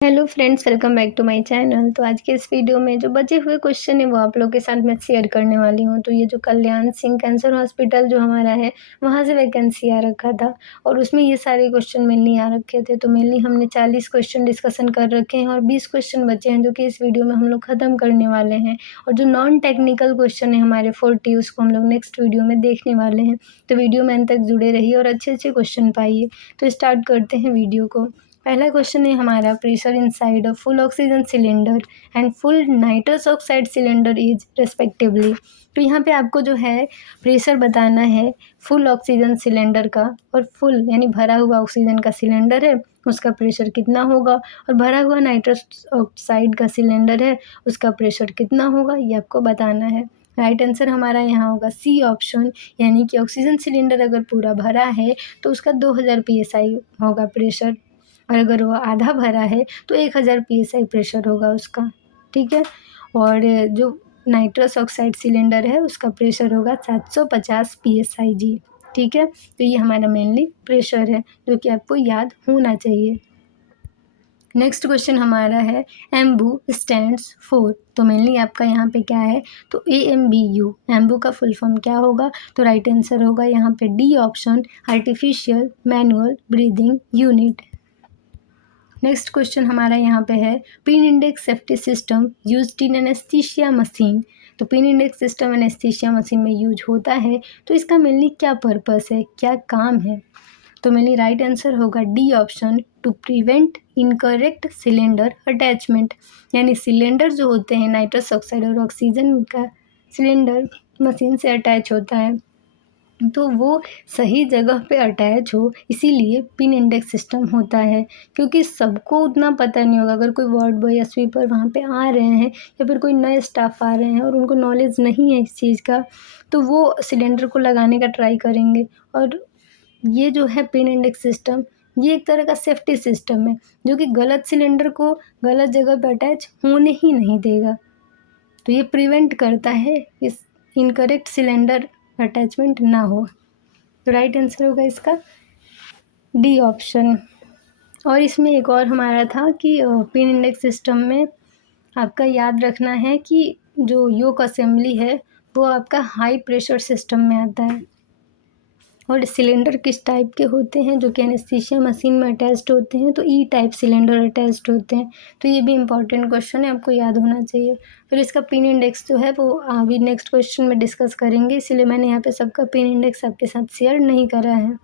Hello friends, welcome back to my channel. तो आज के इस वीडियो में जो बचे हुए क्वेश्चन है वो आप लोगों के साथ मैं शेयर करने वाली हूँ। तो ये जो कल्याण सिंह कैंसर हॉस्पिटल जो हमारा है वहाँ से वैकेंसी आ रखा था और उसमें ये सारे क्वेश्चन मेनली आ रखे थे। तो मेनली हमने 40 क्वेश्चन डिस्कशन कर रखे हैं और 20 क्वेश्चन बचे हैं जो कि इस वीडियो में हम लोग ख़त्म करने वाले हैं। और जो नॉन टेक्निकल क्वेश्चन है हमारे 40 उसको हम लोग नेक्स्ट वीडियो में देखने वाले हैं। तो वीडियो में अंत तक जुड़े रहिए और अच्छे अच्छे क्वेश्चन पाइए। तो स्टार्ट करते हैं वीडियो को। पहला क्वेश्चन है हमारा, pressure inside a full oxygen cylinder and full nitrous oxide cylinder is respectively. तो यहाँ पे आपको जो है प्रेशर बताना है फुल ऑक्सीजन सिलेंडर का, और फुल यानी भरा हुआ ऑक्सीजन का सिलेंडर है उसका प्रेशर कितना होगा, और भरा हुआ नाइट्रस ऑक्साइड का सिलेंडर है उसका प्रेशर कितना होगा, ये आपको बताना है। राइट आंसर हमारा यहाँ होगा सी ऑप्शन, यानी कि ऑक्सीजन सिलेंडर अगर पूरा भरा है तो उसका 2000 PSI होगा प्रेशर, और अगर वो आधा भरा है तो 1000 PSI प्रेशर होगा उसका। ठीक है। और जो नाइट्रस ऑक्साइड सिलेंडर है उसका प्रेशर होगा 750 PSI जी। ठीक है। तो ये हमारा मेनली प्रेशर है जो कि आपको याद होना चाहिए। नेक्स्ट क्वेश्चन हमारा है एम्बू स्टैंड्स फॉर। तो मेनली आपका यहाँ पे क्या है, तो AMBU, एम्बू का फुल फॉर्म क्या होगा, तो राइट आंसर होगा यहाँ पे D option, artificial manual breathing unit. Next question हमारा यहाँ पे है pin index safety system used in anaesthesia machine. तो pin index system anaesthesia machine में यूज होता है, तो इसका मेनली क्या पर्पस है, क्या काम है, तो मेनली राइट आंसर होगा D option, to prevent incorrect cylinder attachment. यानी सिलेंडर जो होते हैं नाइट्रस ऑक्साइड और ऑक्सीजन का सिलेंडर मशीन से अटैच होता है तो वो सही जगह पे अटैच हो, इसीलिए पिन इंडेक्स सिस्टम होता है। क्योंकि सबको उतना पता नहीं होगा, अगर कोई वार्ड बॉय या स्वीपर वहाँ पे आ रहे हैं या फिर कोई नए स्टाफ आ रहे हैं और उनको नॉलेज नहीं है इस चीज़ का, तो वो सिलेंडर को लगाने का ट्राई करेंगे। और ये जो है पिन इंडेक्स सिस्टम, ये एक तरह का सेफ्टी सिस्टम है जो कि गलत सिलेंडर को गलत जगह पर अटैच होने ही नहीं देगा। तो ये प्रिवेंट करता है इस इनकरेक्ट सिलेंडर अटैचमेंट ना हो। तो राइट आंसर होगा इसका डी ऑप्शन। और इसमें एक और हमारा था कि पिन इंडेक्स सिस्टम में आपका याद रखना है कि जो योक असेंबली है वो आपका हाई प्रेशर सिस्टम में आता है, और सिलेंडर किस टाइप के होते हैं जो कि एनेस्थीसिया मशीन में अटैच्ड होते हैं, तो ई टाइप सिलेंडर अटैच्ड होते हैं। तो ये भी इंपॉर्टेंट क्वेश्चन है, आपको याद होना चाहिए। फिर इसका पिन इंडेक्स जो है वो अभी नेक्स्ट क्वेश्चन में डिस्कस करेंगे, इसीलिए मैंने यहाँ पे सबका पिन इंडेक्स आपके साथ शेयर नहीं करा है।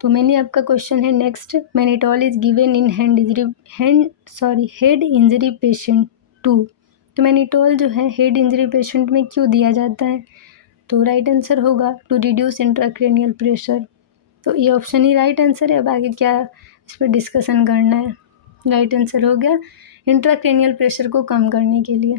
तो मैंने आपका क्वेश्चन है next, mannitol is given in head injury patient 2। तो मैनिटॉल जो है हेड इंजरी पेशेंट में क्यों दिया जाता है, तो राइट आंसर होगा टू रिड्यूस इंट्राक्रैनियल प्रेशर। तो ये ऑप्शन ही राइट आंसर है। अब आगे क्या इस पर डिस्कशन करना है, राइट आंसर हो गया इंट्राक्रैनियल प्रेशर को कम करने के लिए।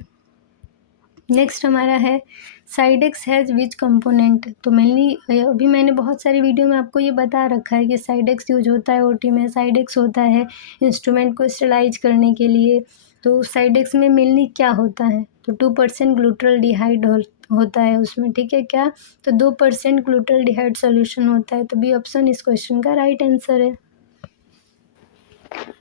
नेक्स्ट हमारा है साइडेक्स हैज़ विच कंपोनेंट। तो मेनली अभी मैंने बहुत सारी वीडियो में आपको ये बता रखा है कि साइडेक्स यूज होता है ओटी में, साइडेक्स होता है इंस्ट्रूमेंट को स्टेलाइज करने के लिए। तो साइडेक्स में मेनली क्या होता है, तो 2% ग्लूटाल्डिहाइड होता है उसमें। ठीक है क्या, तो 2% ग्लूटाल्डिहाइड सॉल्यूशन होता है। तो बी ऑप्शन इस क्वेश्चन का राइट आंसर है।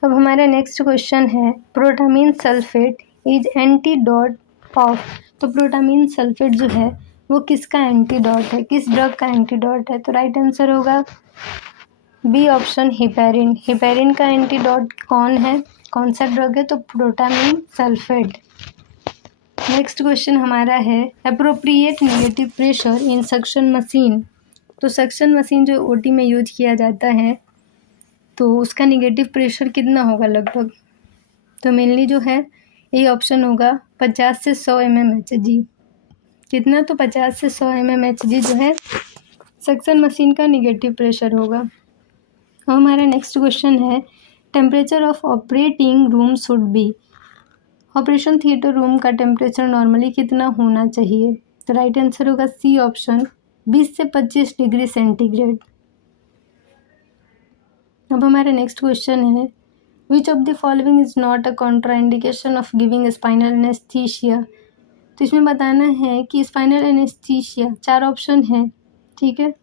अब हमारा नेक्स्ट क्वेश्चन है protamine sulphate is antidote of. तो प्रोटामीन सल्फेट जो है वो किसका एंटीडोट है, किस ड्रग का एंटीडोट है, तो राइट आंसर होगा बी ऑप्शन, हिपेरिन। हिपेरिन का एंटीडोट कौन है, कौन सा ड्रग है, तो प्रोटामीन सल्फेट। नेक्स्ट क्वेश्चन हमारा है appropriate negative pressure in suction machine. तो सक्शन मशीन जो ओटी में यूज किया जाता है तो उसका नेगेटिव प्रेशर कितना होगा लगभग, तो मेनली जो है ये ऑप्शन होगा 50 से 100 mmHg। कितना, तो 50 से 100 mmHg जो है सक्शन मशीन का नेगेटिव प्रेशर होगा। और हमारा नेक्स्ट क्वेश्चन है temperature of operating room should be. Operation theatre room का टेम्परेचर नॉर्मली कितना होना चाहिए, तो राइट आंसर होगा सी ऑप्शन, 20 से 25 डिग्री सेंटीग्रेड। अब हमारा नेक्स्ट क्वेश्चन है which of the following is not a contraindication of giving spinal anaesthesia. तो इसमें बताना है कि स्पाइनल एनेस्थीसिया 4 ऑप्शन है। ठीक है,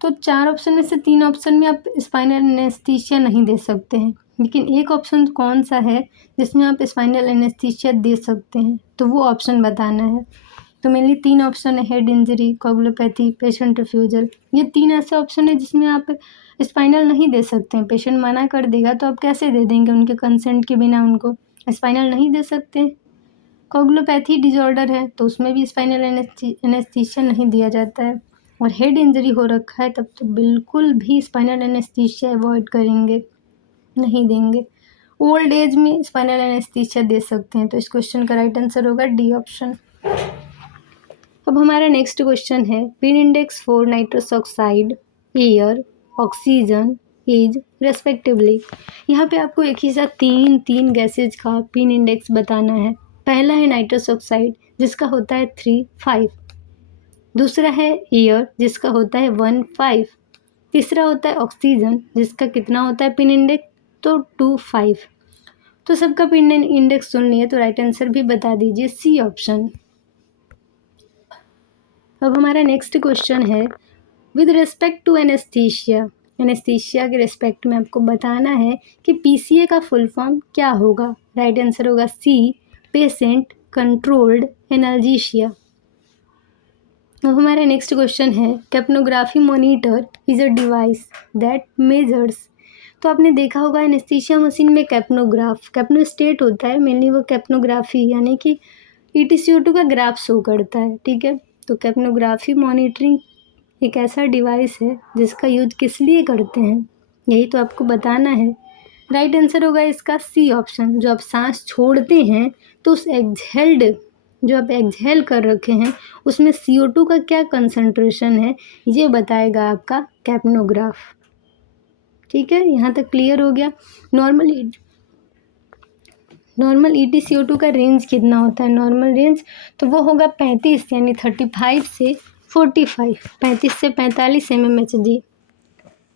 तो 4 ऑप्शन में से 3 ऑप्शन में आप स्पाइनल एनेस्थीसिया नहीं दे सकते हैं, लेकिन एक ऑप्शन कौन सा है जिसमें आप स्पाइनल एनेस्थीसिया दे सकते हैं, तो वो ऑप्शन बताना है। तो मेनली 3 ऑप्शन है, head injury, coagulopathy, patient refusal. ये 3 ऐसे ऑप्शन है जिसमें आप स्पाइनल नहीं दे सकते हैं। पेशेंट मना कर देगा तो आप कैसे दे देंगे, उनके कंसेंट के बिना उनको स्पाइनल नहीं दे सकते। कोगुलोपैथी डिजॉर्डर है तो उसमें भी स्पाइनल एनेस्थीसिया नहीं दिया जाता है। और हेड इंजरी हो रखा है तब तो बिल्कुल भी स्पाइनल एनेस्थीसिया अवॉइड करेंगे, नहीं देंगे। ओल्ड एज में स्पाइनल एनेस्थीसिया दे सकते हैं, तो इस क्वेश्चन का राइट आंसर होगा डी ऑप्शन। अब हमारा नेक्स्ट क्वेश्चन है, pin index for nitrous oxide, air, oxygen is respectively. यहाँ पे आपको एक ही साथ तीन गैसेज का पिन इंडेक्स बताना है। पहला है नाइट्रस ऑक्साइड जिसका होता है 3, 5। दूसरा है एयर जिसका होता है 1, 5। तीसरा होता है ऑक्सीजन जिसका कितना होता है पिन इंडेक्स, तो 2, 5। तो सबका पिन इंडेक्स सुन लिए, तो राइट आंसर भी बता दीजिए, सी ऑप्शन। अब हमारा नेक्स्ट क्वेश्चन है, विद रिस्पेक्ट टू एनेस्थीसिया के रिस्पेक्ट में आपको बताना है कि पीसीए का फुल फॉर्म क्या होगा। राइट आंसर होगा सी, पेशेंट कंट्रोल्ड एनाल्जेशिया। अब हमारा नेक्स्ट क्वेश्चन है, capnography monitor is a device that measures. तो आपने देखा होगा एनेस्थीसिया मशीन में कैप्नोस्टेट होता है, मेनली वो कैप्नोग्राफी यानी कि EtCO2 का ग्राफ शो करता है, ठीक है। तो कैप्नोग्राफी मॉनिटरिंग एक ऐसा डिवाइस है जिसका यूज किस लिए करते हैं, यही तो आपको बताना है। राइट आंसर होगा इसका सी ऑप्शन। जो आप सांस छोड़ते हैं तो उस जो आप एक्सहेल कर रखे हैं उसमें CO2 का क्या कंसंट्रेशन है, ये बताएगा आपका कैप्नोग्राफ। ठीक है, यहाँ तक क्लियर हो गया। नॉर्मल EtCO2 का रेंज कितना होता है, नॉर्मल रेंज तो वो होगा 35 यानी 35 से 45, 35 से 45 mmHg।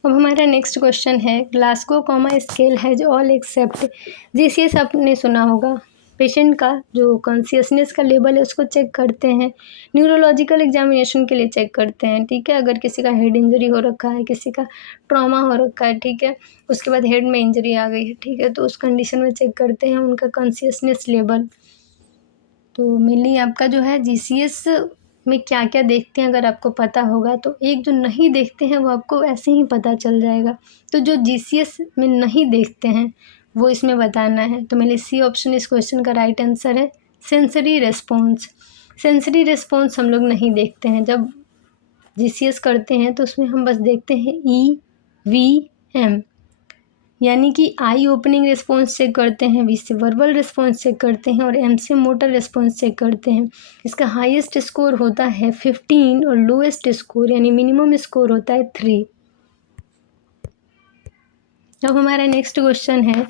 अब हमारा नेक्स्ट क्वेश्चन है, Glasgow comma scale has all except GCS। आपने सुना होगा, पेशेंट का जो कॉन्शियसनेस का लेवल है उसको चेक करते हैं, न्यूरोलॉजिकल एग्जामिनेशन के लिए चेक करते हैं, ठीक है। अगर किसी का हेड इंजरी हो रखा है, किसी का ट्रॉमा हो रखा है, ठीक है, उसके बाद हेड में इंजरी आ गई है, ठीक है, तो उस कंडीशन में चेक करते हैं उनका कॉन्शियसनेस लेवल। तो मेनली आपका जो है GCS में क्या क्या देखते हैं अगर आपको पता होगा, तो एक जो नहीं देखते हैं वो आपको ऐसे ही पता चल जाएगा। तो जो GCS में नहीं देखते हैं वो इसमें बताना है। तो मेरे सी ऑप्शन इस क्वेश्चन का राइट आंसर है, सेंसरी रेस्पॉन्स। सेंसरी रेस्पॉन्स हम लोग नहीं देखते हैं, जब GCS करते हैं तो उसमें हम बस देखते हैं EVM, यानी कि आई ओपनिंग रिस्पॉन्स चेक करते हैं, V से वर्बल रिस्पॉन्स चेक करते हैं और M से मोटर रिस्पॉन्स चेक करते हैं। इसका हाईएस्ट स्कोर होता है 15 और लोएस्ट स्कोर यानी मिनिमम स्कोर होता है 3। अब हमारा नेक्स्ट क्वेश्चन है,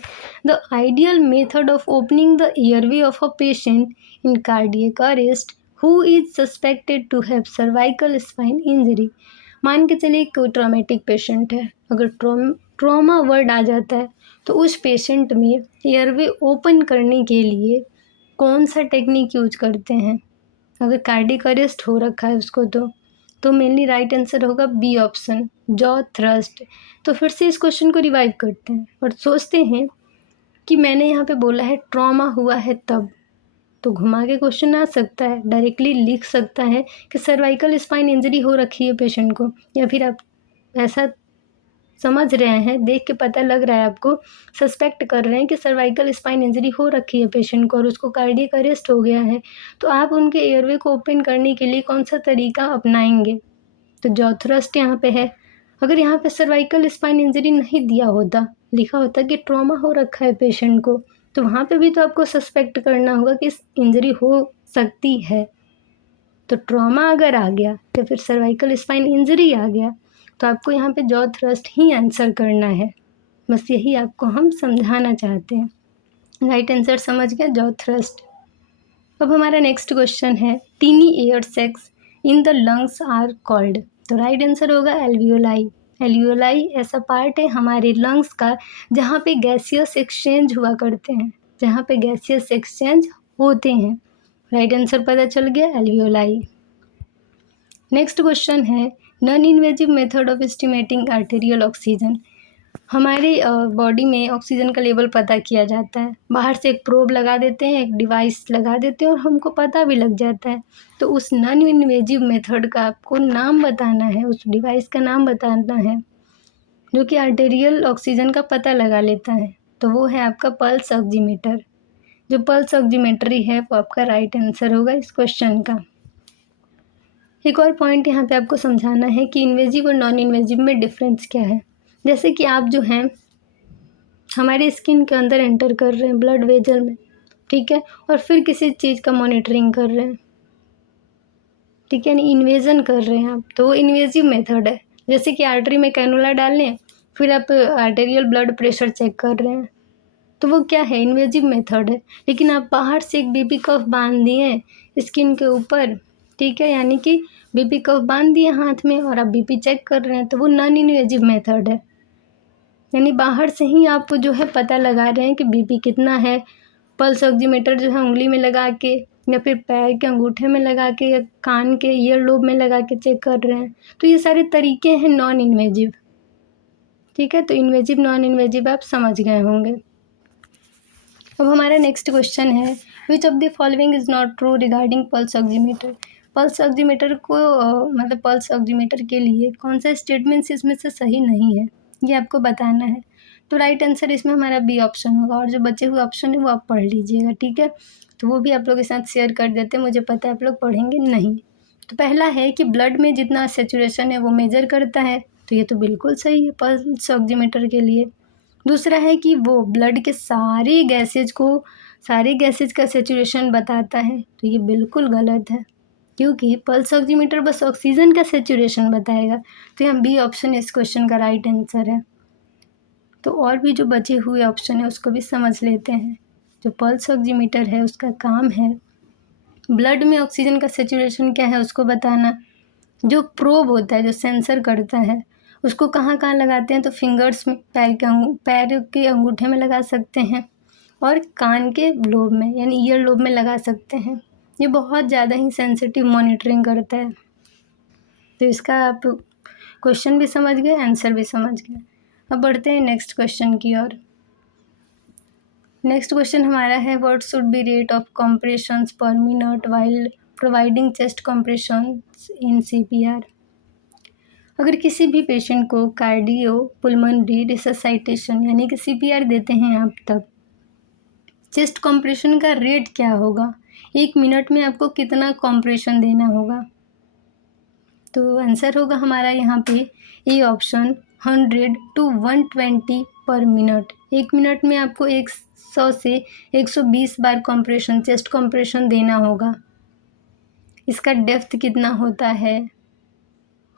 the ideal method of opening the airway of a patient in cardiac arrest who is suspected to have cervical spine injury. मान के चलिए कोई ट्रॉमेटिक पेशेंट है, अगर ट्रॉमा वर्ड आ जाता है तो उस पेशेंट में एयरवे ओपन करने के लिए कौन सा टेक्निक यूज करते हैं, अगर कार्डियक अरेस्ट हो रखा है उसको तो मेनली राइट आंसर होगा बी ऑप्शन, जॉ थ्रस्ट। तो फिर से इस क्वेश्चन को रिवाइव करते हैं और सोचते हैं कि मैंने यहाँ पे बोला है ट्रॉमा हुआ है तब, तो घुमा के क्वेश्चन आ सकता है, डायरेक्टली लिख सकता है कि सर्वाइकल स्पाइन इंजरी हो रखी है पेशेंट को, या फिर आप ऐसा समझ रहे हैं, देख के पता लग रहा है आपको, सस्पेक्ट कर रहे हैं कि सर्वाइकल स्पाइन इंजरी हो रखी है पेशेंट को और उसको कार्डियक अरेस्ट हो गया है, तो आप उनके एयरवे को ओपन करने के लिए कौन सा तरीका अपनाएंगे। तो जॉ थ्रस्ट यहाँ पे है। अगर यहाँ पे सर्वाइकल स्पाइन इंजरी नहीं दिया होता, लिखा होता कि ट्रॉमा हो रखा है पेशेंट को, तो वहाँ पे भी तो आपको सस्पेक्ट करना होगा कि इंजरी हो सकती है। तो ट्रॉमा अगर आ गया तो फिर सर्वाइकल स्पाइन इंजरी आ गया, तो आपको यहाँ पे जॉ थ्रस्ट ही आंसर करना है। बस यही आपको हम समझाना चाहते हैं। राइट आंसर समझ गया, जॉ थ्रस्ट। अब हमारा नेक्स्ट क्वेश्चन है, tiny air sacs in the lungs are called. तो राइट आंसर होगा एल्वियोलाई। एल्वियोलाई ऐसा पार्ट है हमारे लंग्स का जहाँ पे गैसियस एक्सचेंज हुआ करते हैं, जहाँ पे गैसियस एक्सचेंज होते हैं। राइट आंसर पता चल गया, एल्वियोलाई। नेक्स्ट क्वेश्चन है, non invasive method of estimating arterial oxygen. हमारे बॉडी में ऑक्सीजन का लेवल पता किया जाता है। बाहर से एक प्रोब लगा देते हैं, एक डिवाइस लगा देते हैं और हमको पता भी लग जाता है। तो उस नॉन इन्वेजिव मेथड का आपको नाम बताना है, उस डिवाइस का नाम बताना है जो कि आर्टेरियल ऑक्सीजन का पता लगा लेता है। तो वो है आपका पल्स ऑक्सीमीटर। जो पल्स ऑक्सीमेट्री है वो आपका राइट आंसर होगा इस क्वेश्चन का। एक और पॉइंट यहाँ पे आपको समझाना है कि इन्वेजिव और नॉन इन्वेजिव में डिफरेंस क्या है। जैसे कि आप जो हैं हमारे स्किन के अंदर एंटर कर रहे हैं ब्लड वेजल में, ठीक है, और फिर किसी चीज़ का मॉनिटरिंग कर रहे हैं, ठीक है, यानी इन्वेजन कर रहे हैं आप, तो वो इन्वेजिव मेथड है। जैसे कि आर्टरी में कैनुला डाल लें, फिर आप आर्टेरियल ब्लड प्रेशर चेक कर रहे हैं, तो वो क्या है, इन्वेजिव मेथड है। लेकिन आप बाहर से एक बीपी कफ बांध दिए स्किन के ऊपर, ठीक है, यानी कि बीपी कफ बांध दिए हाथ में और आप बीपी चेक कर रहे हैं, तो वो नॉन इन्वेजिव मेथड है। यानी बाहर से ही आप जो है पता लगा रहे हैं कि बीपी कितना है। पल्स ऑक्सीमीटर जो है उंगली में लगा के या फिर पैर के अंगूठे में लगा के या कान के ईयर लोब में लगा के चेक कर रहे हैं। तो ये सारे तरीके हैं नॉन इन्वेजिव, ठीक है। तो इन्वेजिव नॉन इन्वेजिव आप समझ गए होंगे। अब हमारा नेक्स्ट क्वेश्चन है, which of the following is not true regarding pulse oximeter. Pulse oximeter को मतलब पल्स ऑक्सीमीटर के लिए कौन सा स्टेटमेंट्स इसमें से सही नहीं है, ये आपको बताना है। तो राइट आंसर इसमें हमारा बी ऑप्शन होगा, और जो बचे हुए ऑप्शन है वो आप पढ़ लीजिएगा, ठीक है। तो वो भी आप लोग के साथ शेयर कर देते हैं, मुझे पता है आप लोग पढ़ेंगे नहीं। तो पहला है कि ब्लड में जितना सेचुरेशन है वो मेजर करता है, तो ये तो बिल्कुल सही है पल्स ऑक्सीमीटर के लिए। दूसरा है कि वो ब्लड के सारे गैसेज का सेचुरेशन बताता है, तो ये बिल्कुल गलत है, क्योंकि पल्स ऑक्सीमीटर बस ऑक्सीजन का सेचुरेशन बताएगा। तो यहाँ बी ऑप्शन इस क्वेश्चन का राइट आंसर है। तो और भी जो बचे हुए ऑप्शन है उसको भी समझ लेते हैं। जो पल्स ऑक्सीमीटर है उसका काम है ब्लड में ऑक्सीजन का सेचुरेशन क्या है उसको बताना। जो प्रोब होता है, जो सेंसर करता है, उसको कहाँ कहाँ लगाते हैं, तो फिंगर्स में, पैर के अंगूठे में लगा सकते हैं और कान के लोब में यानी ईयर लोब में लगा सकते हैं। ये बहुत ज़्यादा ही सेंसिटिव मॉनिटरिंग करता है। तो इसका आप क्वेश्चन भी समझ गए, आंसर भी समझ गए। अब बढ़ते हैं नेक्स्ट क्वेश्चन की ओर। नेक्स्ट क्वेश्चन हमारा है, what should be rate of compressions पर minute while providing chest compressions इन CPR। अगर किसी भी पेशेंट को कार्डियो पुल्मोनरी रिससाइटेशन यानी कि CPR देते हैं आप, तब चेस्ट कंप्रेशन का रेट क्या होगा, 1 मिनट में आपको कितना कंप्रेशन देना होगा। तो आंसर होगा हमारा यहाँ पे ए ऑप्शन 100 to 120 पर मिनट। 1 मिनट में आपको 100 से 120 बार कंप्रेशन, चेस्ट कंप्रेशन देना होगा। इसका डेप्थ कितना होता है,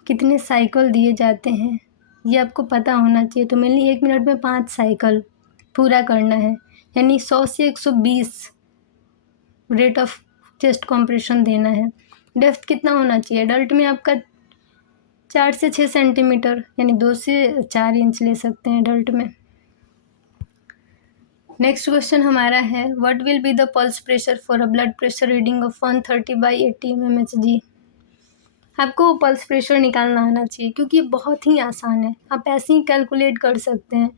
कितने साइकिल दिए जाते हैं, ये आपको पता होना चाहिए। तो मेनली 1 मिनट में 5 साइकिल पूरा करना है, यानी 100 से 120 रेट ऑफ चेस्ट कंप्रेशन देना है। डेप्थ कितना होना चाहिए, एडल्ट में आपका 4 से 6 सेंटीमीटर यानी 2 से 4 इंच ले सकते हैं एडल्ट में। नेक्स्ट क्वेश्चन हमारा है, what will be the pulse pressure for a blood pressure reading of 130/80 mmHg। आपको पल्स प्रेशर निकालना आना चाहिए, क्योंकि ये बहुत ही आसान है, आप ऐसे ही कैलकुलेट कर सकते हैं।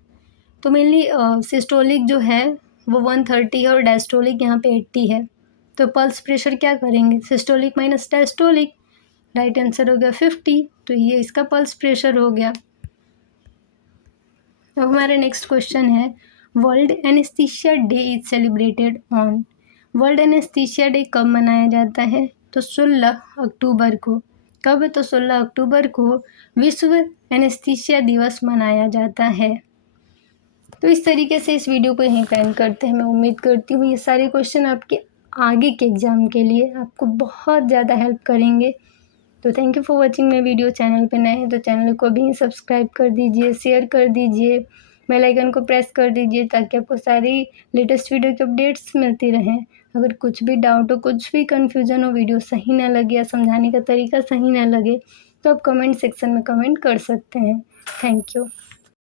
तो मेनली सिस्टोलिक जो है वो 130 है और डायस्टोलिक यहाँ पे 80 है। तो पल्स प्रेशर क्या करेंगे, systolic minus diastolic, right answer हो गया 50। तो ये इसका पल्स प्रेशर हो गया। अब हमारा नेक्स्ट क्वेश्चन है, world anaesthesia day is celebrated on. World anaesthesia day कब मनाया जाता है, तो 16 अक्टूबर को। कब, तो 16 अक्टूबर को विश्व एनेस्थीसिया दिवस मनाया जाता है। तो इस तरीके से इस वीडियो को यहीं पे एंड करते हैं। मैं उम्मीद करती हूँ ये सारे क्वेश्चन आपके आगे के एग्ज़ाम के लिए आपको बहुत ज़्यादा हेल्प करेंगे। तो thank you for watching my video. Channel पे नए हैं तो चैनल को भी सब्सक्राइब कर दीजिए, शेयर कर दीजिए, बेल आइकन को प्रेस कर दीजिए, ताकि आपको सारी लेटेस्ट वीडियो की अपडेट्स मिलती रहें। अगर कुछ भी डाउट हो, कुछ भी कन्फ्यूज़न हो, वीडियो सही ना लगे या समझाने का तरीका सही ना लगे, तो आप कमेंट सेक्शन में कमेंट कर सकते हैं। Thank you.